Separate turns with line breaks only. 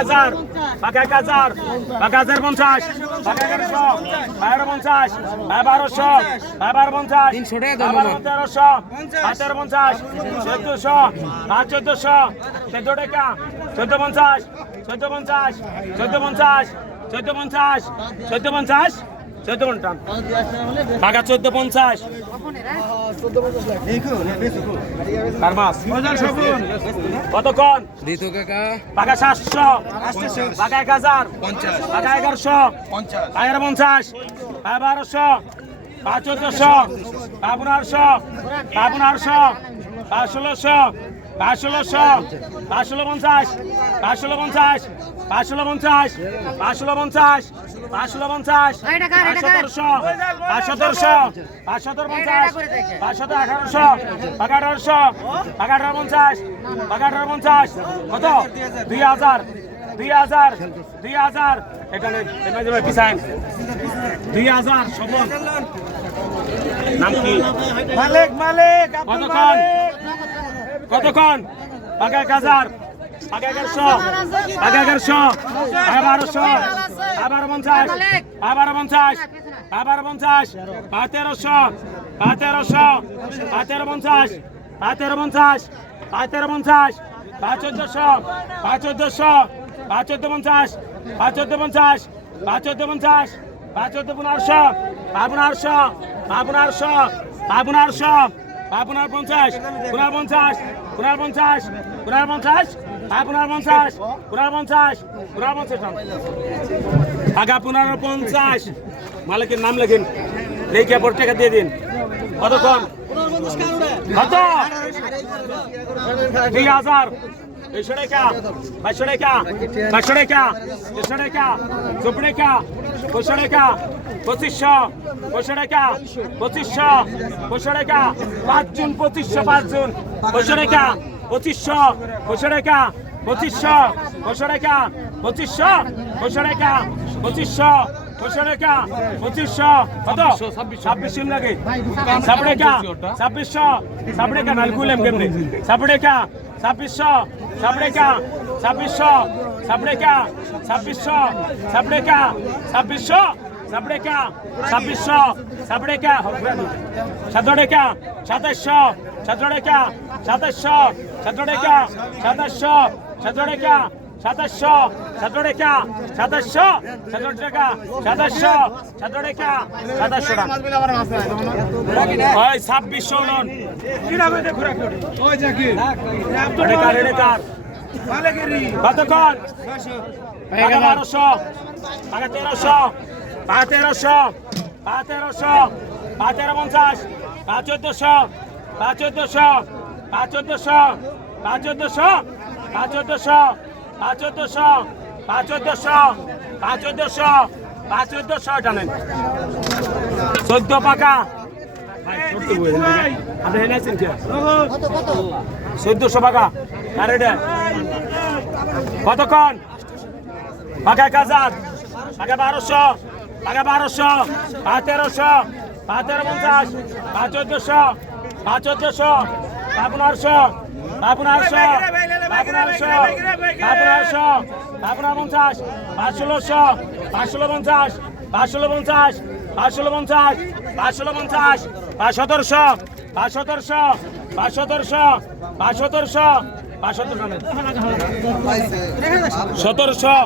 হাজার পাকা এক হাজার পাকা হাজার পঞ্চাশ পাকা এগারোশো বারো পঞ্চাশ ভাই বারোশো ভাই বারো পঞ্চাশ বারো তেরোশো পাঁচ তেরো পঞ্চাশ চোদ্দশো পাঁচ চোদ্দশো চোদ্দ টাকা চোদ্দ পঞ্চাশ চোদ্দ পঞ্চাশ চোদ্দ পঞ্চাশ চোদ্দ পঞ্চাশ চোদ্দ পঞ্চাশ চোদ্দ পঞ্চাশ। টাকা চোদ্দ পঞ্চাশ। কতক্ষণ
দিত কাকা
টাকা সাতশো। টাকা এক হাজার।
পঞ্চাশ
টাকা এগারোশো টাকা পঞ্চাশ। টাকা বারোশো। পাঁচ চোদ্দশো। টাকা পনেরোশো। টাকা পনেরোশো। টাকা ষোলোশো। পাঁচশোশো পাঁচশো পঞ্চাশ পাঁচশো পঞ্চাশ পাঁচশো পঞ্চাশ পাঁচশো পঞ্চাশ পাঁচশো পঞ্চাশ পাঁচশো পাঁচশো পাঁচশো পঞ্চাশ পাঁচশো আঠারোশো এগারোশো এগারো পঞ্চাশ এগারো পঞ্চাশ কত? দুই হাজার দুই হাজার দুই হাজার। এখানে পিছায় দুই হাজার সবল। নাম কি?
মালিক মালিক
কতক্ষণ? কতক্ষণ? আগে এক হাজার আগে এগারোশো আগে এগারোশো এগারোশো আবার পঞ্চাশ আবার পঞ্চাশ আবার পঞ্চাশ পাঁচেরোশো পাঁচেরোশো পাঁচেরো পঞ্চাশ পাঁচেরো পঞ্চাশ পাঁচেরো পঞ্চাশ পাঁচ চোদ্দশো পাঁচ চোদ্দশো পাঁচ চোদ্দ পঞ্চাশ পাঁচ চোদ্দ পঞ্চাশ পাঁচ চোদ্দ পঞ্চাশ পাঁচ চোদ্দ পনেরোশো পাবনারশো পাবনারশো পাবনারশো পনেরোশো পা পনেরোশো আপনার পঞ্চাশ পুনার পঞ্চাশ পুনার পঞ্চাশ পুনার পঞ্চাশ আপনার পঞ্চাশ পুনার পঞ্চাশ পুনার পঞ্চাশ আগা পুনার পঞ্চাশ মালিকের নাম লেখেন। লিখে পর টাকা দিয়ে দিন। কতক্ষণ? কত দুই হাজার। দুইশো টাকা বাইশশো টাকা বাইশশো টাকা দেড়শো টাকা চব্বিশ টাকা পঁচিশশো টাকা পঁচিশশো পঁচিশশো টাকা পঁচিশশো পঁচিশশো টাকা পাঁচ জুন, পঁচিশশো, পাঁচ জুন পঁচিশশো টাকা পঁচিশশো পঁচিশশো টাকা পঁচিশশো পঁচিশশো টাকা পঁচিশশো পঁচিশশো টাকা পঁচিশশো কা পঁচিশশো কত? ছাব্বিশশো লাগে। সাপড়ে কা ছাব্বিশশো সাপড়ে কা নালকুলেম কেমনি? সাপড়ে কা ছাব্বিশশো সাপড়ে কা ছাব্বিশশো সাপড়ে কা ছাব্বিশশো সাপড়ে কা ছাব্বিশশো সাপড়ে কা ছাব্বিশশো সাপড়ে কা সাতড়ে কা সাতাশশো সাতাশশো সতেরো টাকা, সাতাশশো সতেরো টাকা, সাতাশশো সতেরো টাকা, সাতাশশো টাকা। ছাব্বিশশো
মালিকেরই
কতক্ষণ? বারোশো, টাকা তেরোশো টাকা তেরোশো টাকা তেরোশো, টাকা তেরো পঞ্চাশ, টাকা চোদ্দশো টাকা চোদ্দশো টাকা চোদ্দশো টাকা চোদ্দশো টাকা চোদ্দশো। পাঁচদশ পাঁচদশ পাঁচদশ পাঁচদশ টানেন। চোদ্দ পাকা। আপনি হেনে আছেন কে? চোদ্দশো পাকা। আর এটা? কতক্ষণ? পাকা এক হাজার। পাকা বারোশো। পাকা বারোশো। পাঁচেরোশো পাঁচেরো পঞ্চাশ। পাঁচদশ পাঁচদশ আপনারশো আপনারশো সতেরোশো সতেরোশো সতেরো পঞ্চাশ পাঁচ ষোলোশো পাঁচ ষোলো পঞ্চাশ পাঁচ ষোলো পঞ্চাশ পাঁচ ষোলো পঞ্চাশ পাঁচ ষোলো পঞ্চাশ পাঁচ সতেরোশো পাঁচ